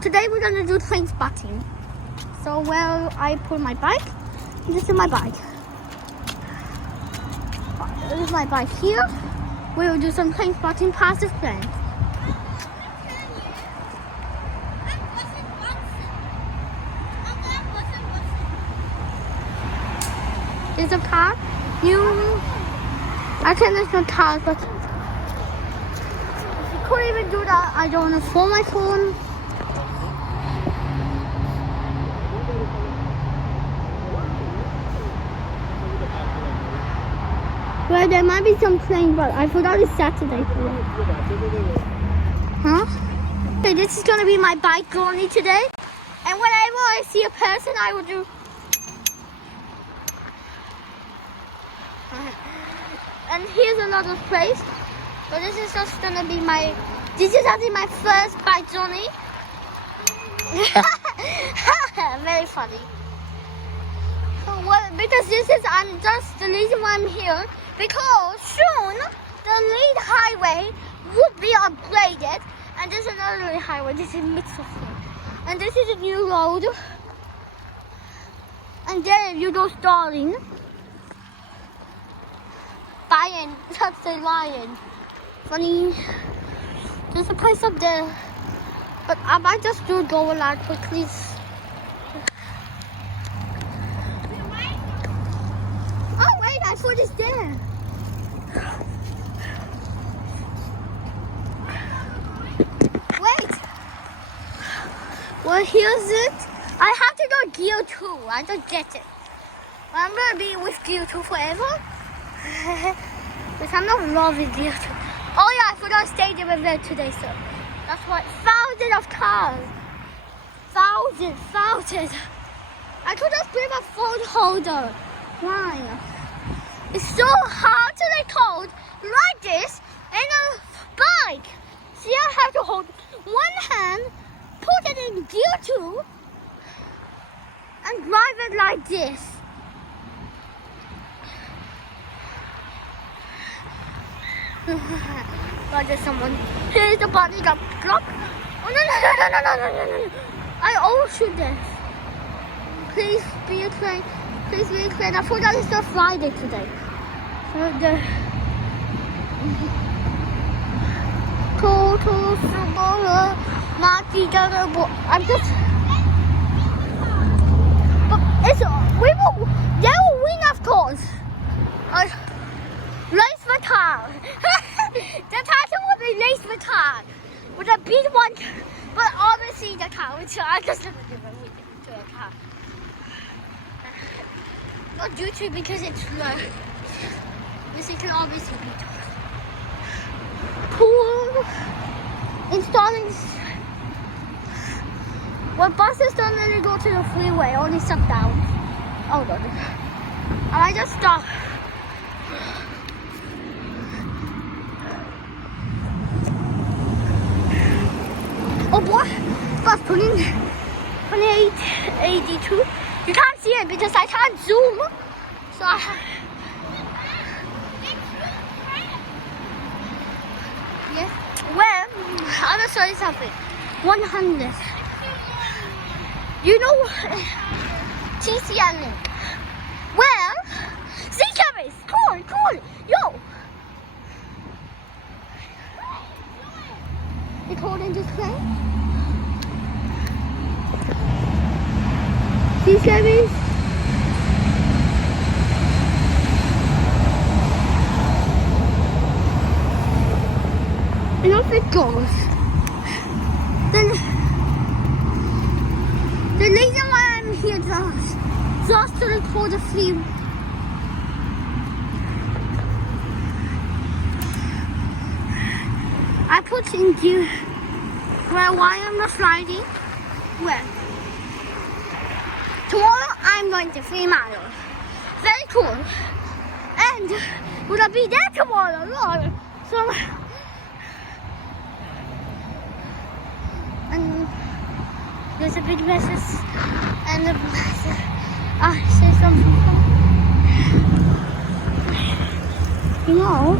today we're gonna do train spotting. So where I put my bike, this is my bike. This is my bike here. We will do some train spotting past this train. There's a car. I think there's no cars, but if you couldn't even do that, I don't want to phone my phone. Well, there might be some train, but I forgot it's Saturday today. Huh? Okay, this is gonna be my bike journey today. And whenever I see a person, I will do. And here's another place. But this is just gonna be my. This is actually my first bike journey. Very funny. Well, because this is the reason why I'm here. Because soon the lead highway would be upgraded, and there's another lead highway. This is Mitsubishi, and this is a new road. And then you go Starling. Lion, that's the lion. Funny. There's a place up there, but I might just go a lot quickly. Oh wait, I thought it's there. Wait. Well, here's it. I have to go gear 2. I don't get it. I'm gonna be with gear 2 forever. Because I'm not loving gear 2. Oh yeah, I forgot stadium event today, so that's why thousands of cars. Thousands. I could just bring my phone holder. Why? It's so hard to record like this in a bike. See, I have to hold one hand, put it in gear 2, and drive it like this. God, there's someone. Here's the body got clock. Oh no. I always shoot this. Please be a train. Please be a train. I forgot it's a Friday today. So the I'm just. But they will win, of course. Race the car. The title will be Race the car. With a big one, but obviously the car, which I just never give to a car. Not YouTube because it's slow. This can obviously be tough. Pool. Installing. When buses don't really go to the freeway, only stop down. Oh no. And I just stop. Oh boy, bus 2882. You can't see it because I can't zoom. So yeah. Well, I will show you something. 100. You know TCN link. Well, see cameras. Come on. Yo. Recording this plane. See cameras. And off it goes. The reason why I'm here just to record the film. I put in gear. Well, why I'm not riding? Well, tomorrow I'm going to 3 miles. Very cool. And we'll be there tomorrow. So, and there's a big message and a message. Say something. You know,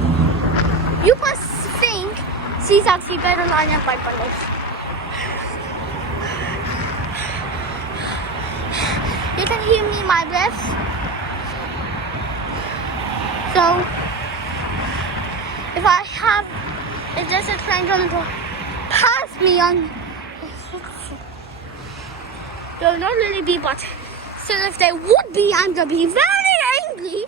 you must think she's actually better line up my brothers. can hear me, my breath. So, if there's a train going to pass me on, there will not really be, but still if there would be, I'm going to be very angry.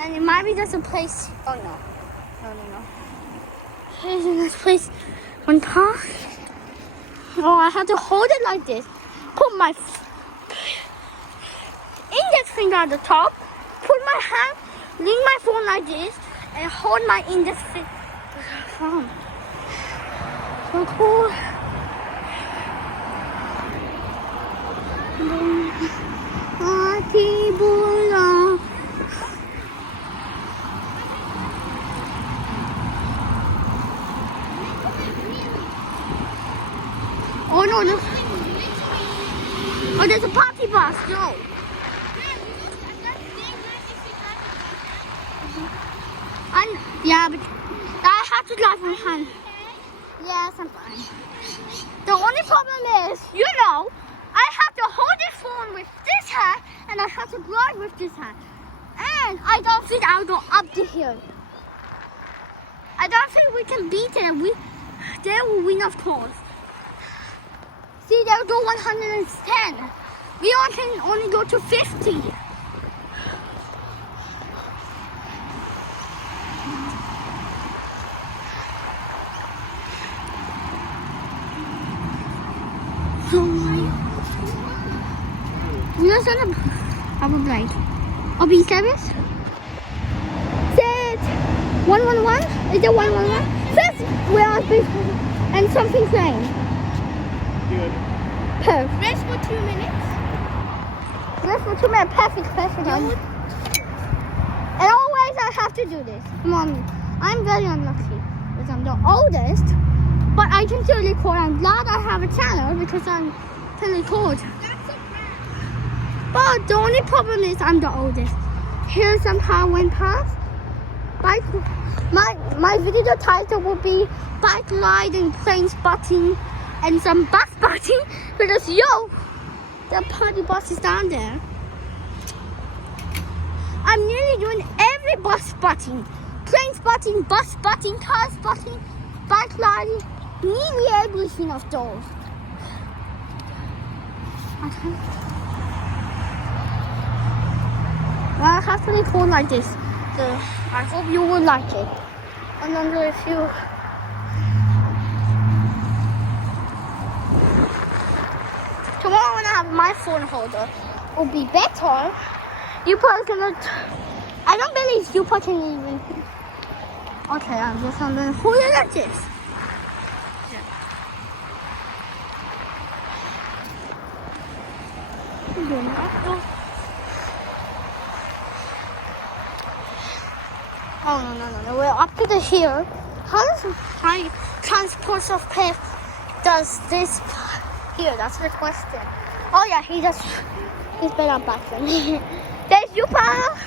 And it might be just a place, oh no. Here's this place on top. Oh, I have to hold it like this. Put my index finger at the top. Put my hand, lean my phone like this, and hold my index finger. So cool. Oh no, there's a party bus, no. Yeah, but I have to drive my hand. Yes, I'm fine. The only problem is, I have to hold this phone with this hand, and I have to drive with this hand. And I don't think I'll go up to here. I don't think we can beat it. They will win, of course. See, they'll go 110. We all can only go to 50. You're gonna have a blind. I'll be service. Set 111. Is it 111? First, we are and something playing. Good. Perfect. Rest for 2 minutes. Rest for 2 minutes. Perfect. And always I have to do this. Come on. I'm very unlucky because I'm the oldest. But I can still record. I'm glad I have a channel because I can record. But the only problem is I'm the oldest. Here somehow went past. My video title will be bike riding, plane spotting, and some bus spotting because the party bus is down there. I'm nearly doing every bus spotting, plane spotting, bus spotting, car spotting, bike riding, nearly everything of those. Okay. Well, I have to record like this, so I hope you will like it. I wonder if you. Tomorrow when I have my phone holder, will be better. Yupa cannot. I don't believe Yupa can even. Okay, I'm just gonna hold it like this. Oh no, we're up to the hill. How does my transport of pet does this here? That's the question. Oh yeah, he's better back than me. There's Yupa.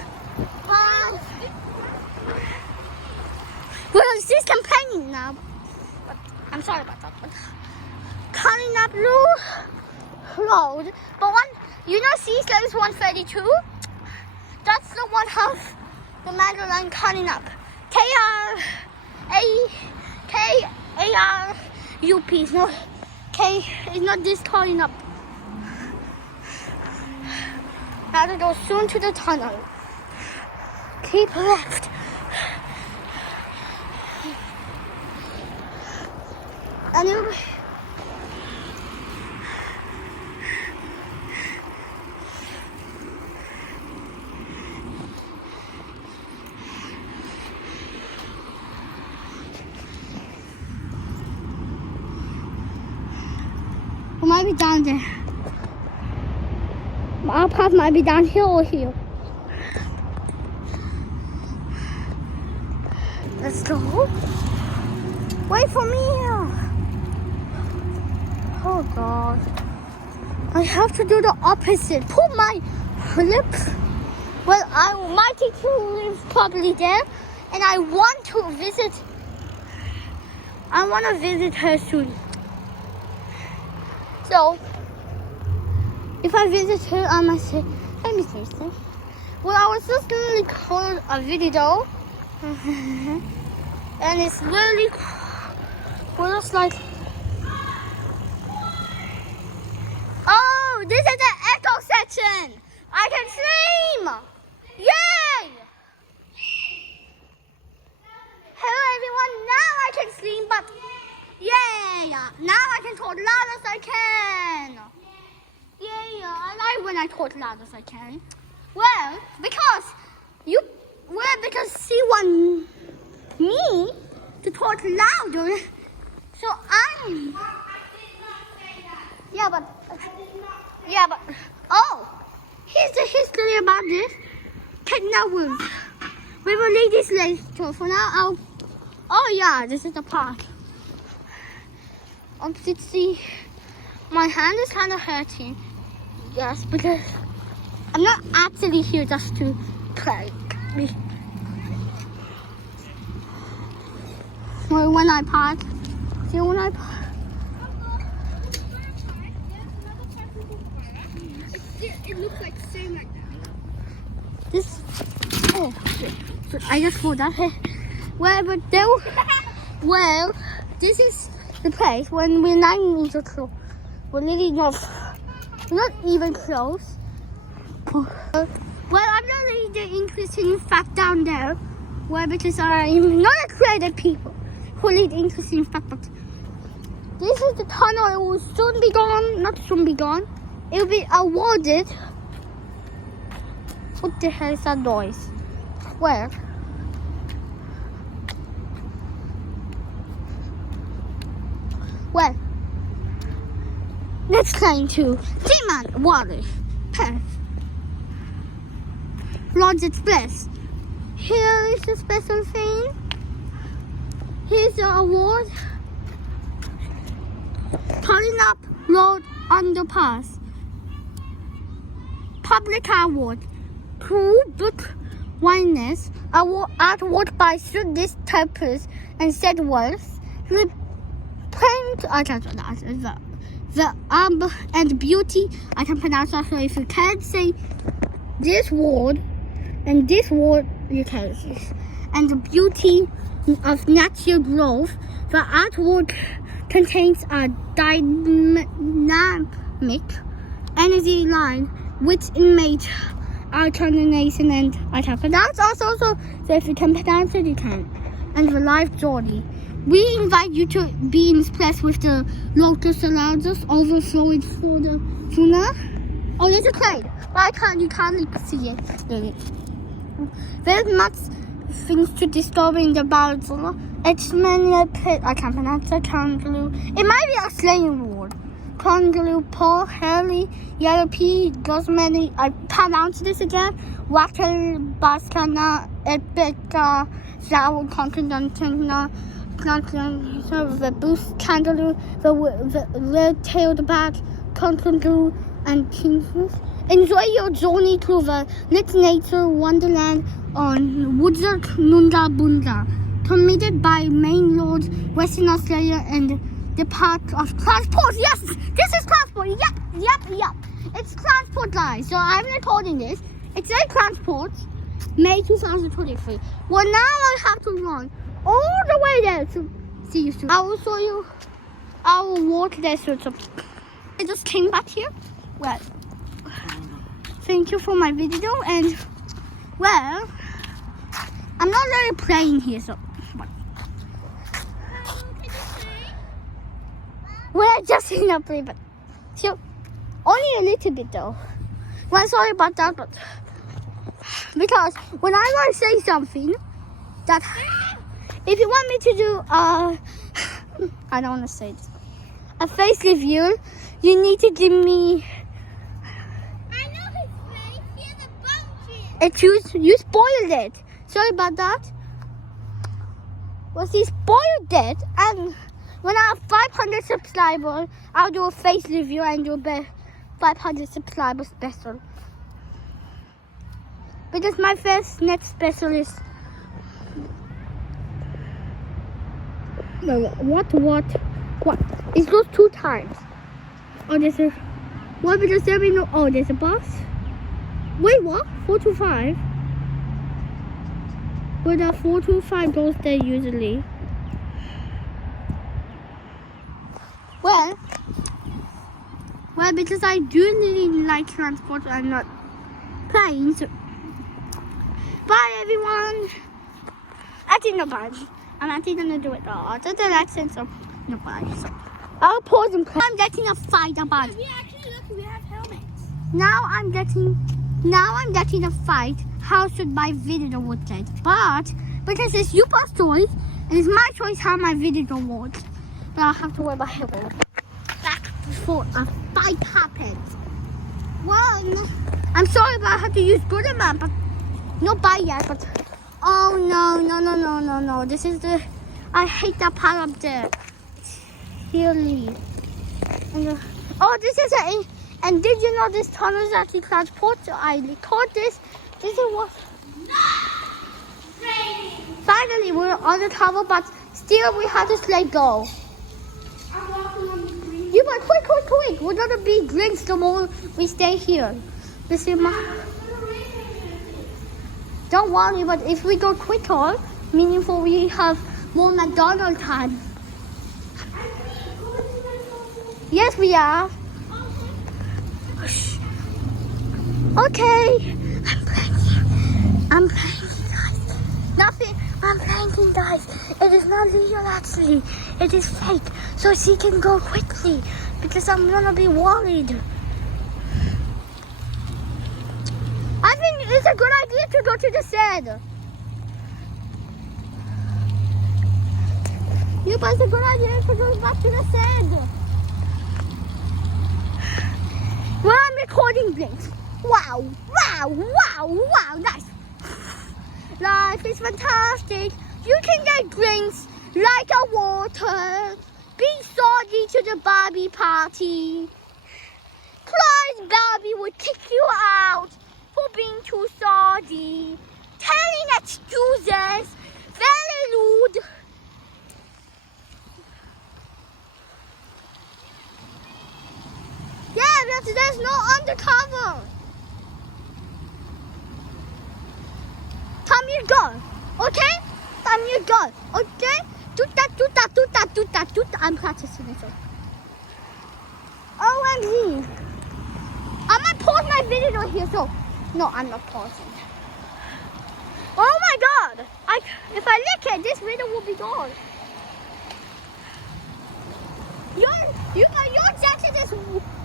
Well, she's complaining now. But I'm sorry about that. But coming up road. But C service 132? That's the one half the Metro line coming up. K-A-R-U-P. It's not K. It's not this coming up. Now to go soon to the tunnel. Keep left. Anyway. It might be down there. Our path might be downhill or here. Let's go. Wait for me. Oh God. I have to do the opposite. Put my lips. Well, my teacher lives probably there, and I want to visit her soon. So, if I visit her, I must say, "Hey, Miss Mason." Well, I was just gonna record a video, and it's really cool. Just like, oh, this is the echo section. I can stream. Yay! Hello, everyone. Now I can stream, but yay! Now I can talk loud as I can. Yeah, I like when I talk loud as I can. Well, because she want me to talk louder, so I'm. Yeah, but oh, here's the history about this. Now we will leave this later. For now, oh yeah, this is the park. See, my hand is kind of hurting. Yes, because I'm not actually here just to play. Well, when I park, see when I park. It looks like the same right now. This, oh shit! I just pulled that. Well, but there. Well, this is the place when we're 9 meters close. We're literally not even close. Well, I'm not really the interesting fact down there. Well, because I'm not afraid of people who lead interesting fact. But this is the tunnel. It will soon be gone. Not soon be gone. It will be awarded. What the hell is that noise? Where? Well, let's climb to Demon Water Path. Lodge Express. Here is the special thing. Here's the award. Turning Up Road Underpass. Public Award. Cool Book Wineness. Award by this purpose and said words. The and beauty. I can pronounce that. So if you can't say this word and this word, you can say. And the beauty of natural growth. The artwork contains a dynamic energy line which inmates our coordination and I can pronounce also. So if you can pronounce it, you can. And the life journey. We invite you to be impressed with the local surroundings, overflowing for the tuna. Oh, there's a crane. But you can't see it. There's much things to discover in the Barzola. It's many pit. I can't pronounce it. Kangaroo. It might be a slang word. Kangaroo, Paul, Harry, Yellow Pea, Gosmany. I pronounce this again. Water, Baskana, Ebeka, Zow, Continental. The boost kangaroo, the red-tailed bat, kangaroo, and kingsmith. Enjoy your journey through the Lit Nature Wonderland on Woodsard Nunda Bunda, committed by Main Lords, Western Australia, and the Park of Transport. Yes, this is transport. Yep. It's transport, guys. So I'm recording this. It's a transport, May 2023. Well, now I have to run all the way there to see you soon. I will show you. I will walk there soon. I just came back here. Well, thank you for my video. And well, I'm not really playing here, so. We're just in a play, but so only a little bit though. Well, sorry about that, but because when I want to say something that. If you want me to do I don't want to say this, a face review, you need to give me. I know his face. He has a bunch. You spoiled it. Sorry about that. Well, he spoiled it, and when I have 500 subscribers, I'll do a face review and do a 500 subscribers special. Because my first next special is. No, what? It goes 2 times. Oh, there's a. What? Because there be no. Oh, there's a bus. Wait, what? 425. But 425 goes there usually. Well, because I do really like transport and not planes. Bye, everyone. Actually, no, bye. I'm actually gonna do it all. Just the accent, so no, bye. So I'll pause and play. I'm getting a fight about. We actually look. We have helmets. Now I'm getting a fight. How should my video would get? But because it's your choice, and it's my choice how my video would. Now I have to wear my helmet back before a fight happens. One, I'm sorry, but I have to use Google Map, but not by yet. But oh no! This is the. I hate that part up there. Really. And, oh, this is a. And did you know this tunnel is actually transport? So I record this. This is what. Finally, we're on the tunnel, but still we have to let go. I'm walking on the green. You but quick. We're gonna be drinks the more we stay here. This is my. Don't worry, but if we go quicker, meaningful, we have more McDonald's time. Yes, we are. Okay. I'm playing, guys. Nothing. I'm playing, guys. It is not real, actually. It is fake. So she can go quickly because I'm gonna be worried. I think it's a good idea to go to the sand. You guys, a good idea to go back to the sand. Well, I'm recording things. Wow, nice. Life is fantastic. You can get drinks like a water. Be sorry to the Barbie party. Clyde's Barbie will kick you out for being too sorry. Telling excuses. Very rude. Yeah, there's no undercover. Time you go, okay? Time you go, okay? Do that. I'm practicing it. OMG. I might pause my video here, so no, I'm not pausing. Oh my God! If I lick it, this video will be gone. Your jacket is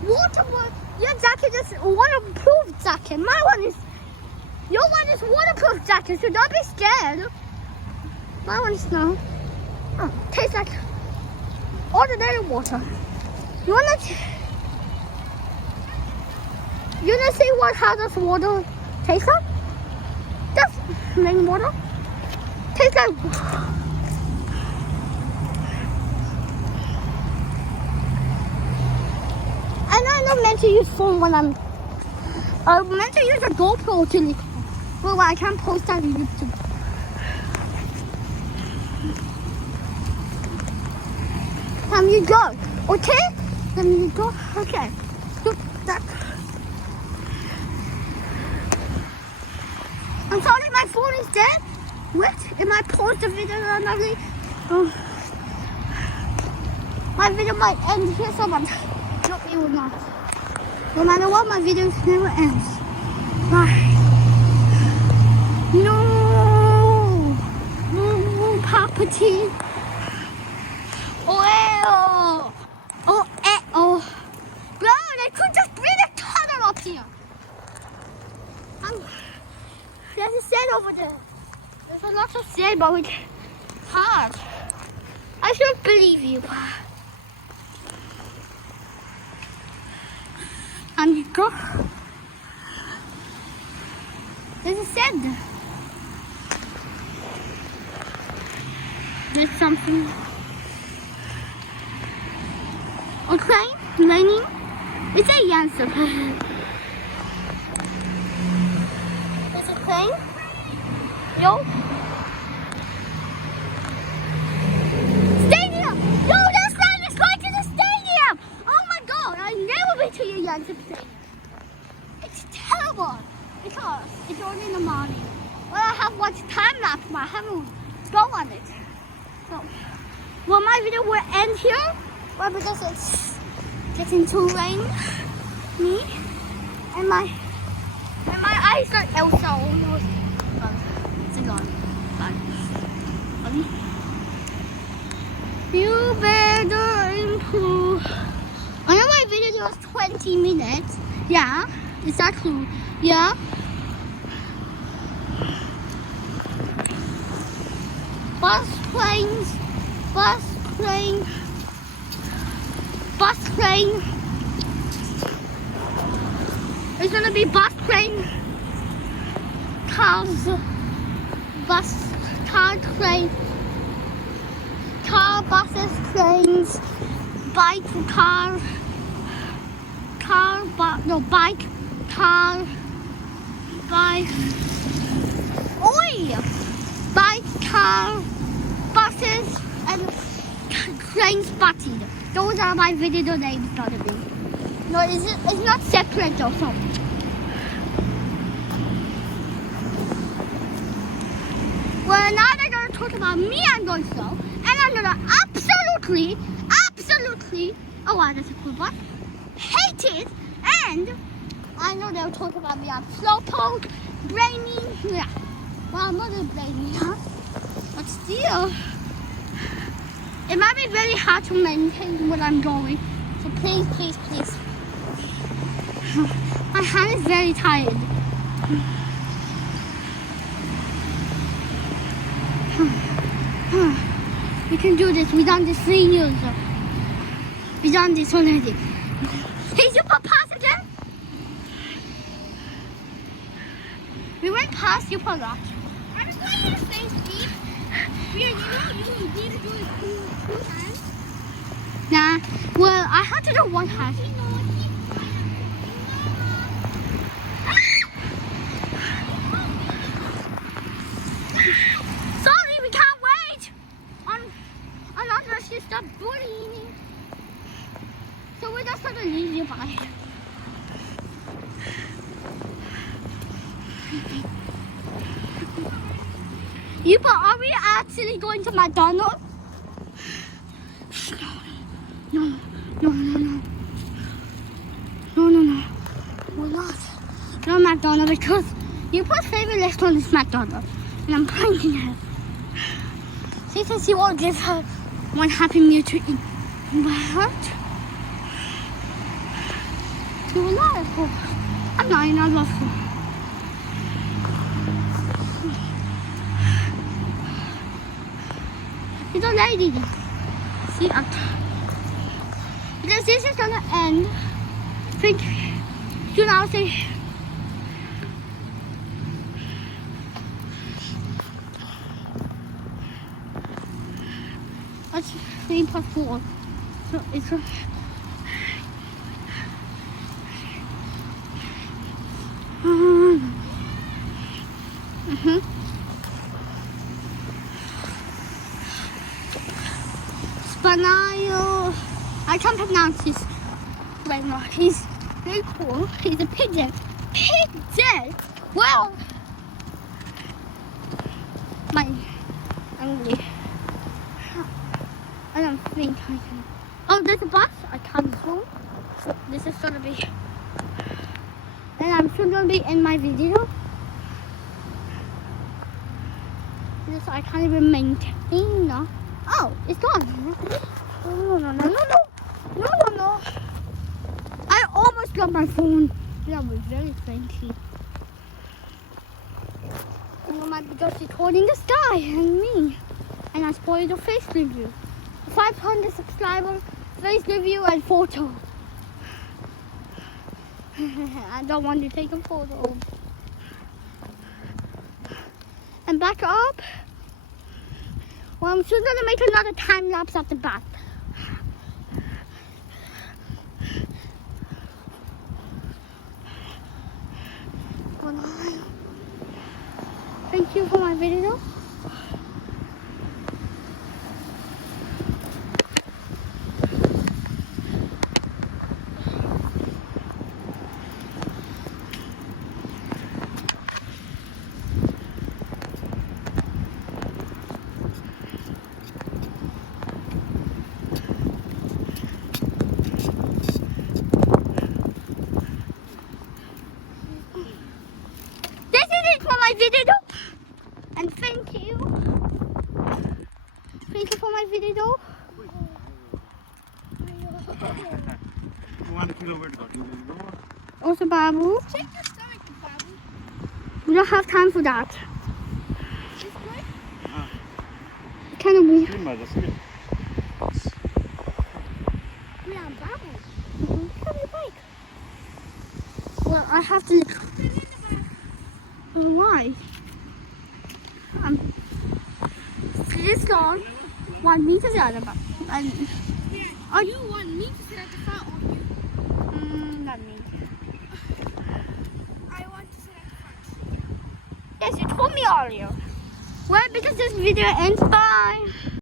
waterproof. Your jacket is waterproof jacket. Your one is waterproof jacket, so don't be scared. My one is not. Oh, tastes like ordinary water. You wanna see how does water taste like? That's plain water. Tastes like. And I'm not meant to use phone when I'm meant to use a GoPro to record. Well, I can't post that on YouTube. Time you go, okay? Time you go, okay. Do that. I'm sorry, my phone is dead. Wait, am I post the video or not? Oh. My video might end here, so much. No, it will not. No matter what, my videos never ends. Bye. No, property. Oh, bro, they could just bring a tunnel up here. There's a sand over there. There's a lot of sand, but it's hard. I should believe you. And you go. There's a sand. There's something. Okay, raining. It's a answer. There's a plane. Yo. Stadium. Yo, that plane is going to the stadium. Oh my God! I it. So, well, my video will end here. Well, because it's getting too rain. Me and my eyes are also almost. It's gone. You better improve. I know my video was 20 minutes. Yeah, is that true? Yeah. Bus train. It's gonna be bus train, cars, train, car, buses, trains, bike, car, bike, car, bike, bike, car, buses, and train spotted. Those are my video names gonna be. No, it's not separate though. So. Well, now they're gonna talk about me and Gonzo, and I'm gonna absolutely, oh wow, that's a cool bus, hate it, and I know they'll talk about me. I'm slowpoke, brainy, yeah. Well, I'm not a brainy, huh? But still, it might be very hard to maintain when I'm going. So please. My hand is very tired. We can do this. We've done this 3 years. We've done this already. Hey, Super Pass again? We went past Super Lot. I'm just going to say, Steve. You need to do it 2 times. Nah. Well, I had to do 1 time. Sorry, we can't wait. Unless you stop bullying me. So we're just gonna leave you by. But are we actually going to McDonald's? No. We're not. No McDonald's because Yupa's favorite restaurant is McDonald's. And I'm pranking her. She says she won't give her 1 Happy Meal to eat. But you will not, of course. I'm not, and I love her. She's a lady. See, because this is gonna end. I think soon I'll say. That's 3+4. So it's a. Spanayo. I can't pronounce his right now. He's very cool. He's a pigeon. Pigeon? Well, I'm hungry. I don't think I can. Oh, there's a bus. I can't go. This is gonna be. And I'm still gonna be in my video. This I can't even maintain now. Oh, it's gone. No. I almost got my phone. That was very thanky. And I might be just recording the sky and me. And I spoiled the face review. 500 subscribers, face review and photo. I don't want to take a photo. And back up. Well, I'm just gonna make another time lapse at the back. Thank you for my video. take it for my video? 1 kilometer. Also, Babu, Check your stomach, Babu. we don't have time for that. This way? Kind of weird. Spin by the spin. We are Babu. Come your bike. Well, I have to. Why? This long. 1 meter ज़्यादा बा. Are you want me to sit at the front or you? Not me. I want to sit at the front. Yes, you told me earlier. Well, because this video ends, bye.